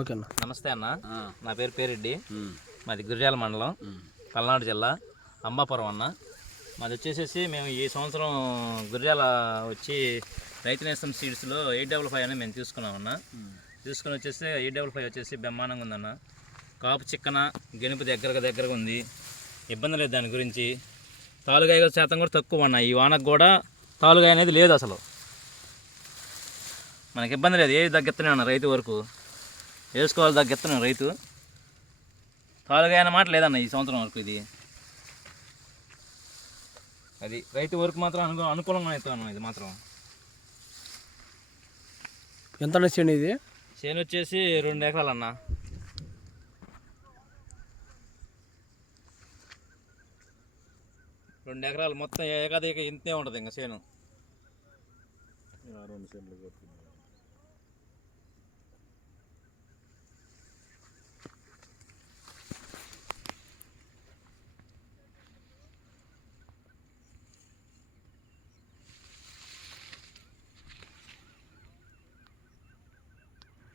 ఓకేనా. నమస్తే అన్న, నా పేరు పేరెడ్డి. మాది గురిజాల మండలం, పల్నాడు జిల్లా, అంబాపురం అన్న. మాది వచ్చేసేసి మేము ఈ సంవత్సరం గురిజాల వచ్చి రైతు నేస్తం సీడ్స్లో 855 అనేది మేము తీసుకున్నామన్న. తీసుకుని వచ్చేసి 855 వచ్చేసి బ్రహ్మాండంగా ఉందన్న. కాపు చిక్కన గెనుపు దగ్గరగా ఉంది, ఇబ్బంది లేదు దాని గురించి. తాలుగాయ శాతం కూడా తక్కువ అన్న. ఈ వానకు కూడా తాలుగాయ అనేది లేదు అసలు, మనకి ఇబ్బంది లేదు. ఏది తగ్గెత్తనే అన్న, రైతు వరకు వేసుకోవాలి తగ్గెత్తనే రైతు. తాలుగాయ అన్నమాట లేదన్న ఈ సంవత్సరం వరకు. ఇది అది రైతు వరకు మాత్రం అనుకూలంగా అవుతాను. ఇది మాత్రం ఎంత చేను ఇది? చేను వచ్చేసి 2 ఎకరాలు అన్న. 2 ఎకరాలు మొత్తం ఏకాదిగా ఇంతే ఉంటుంది ఇంకా చేను. 2 సెంట్లు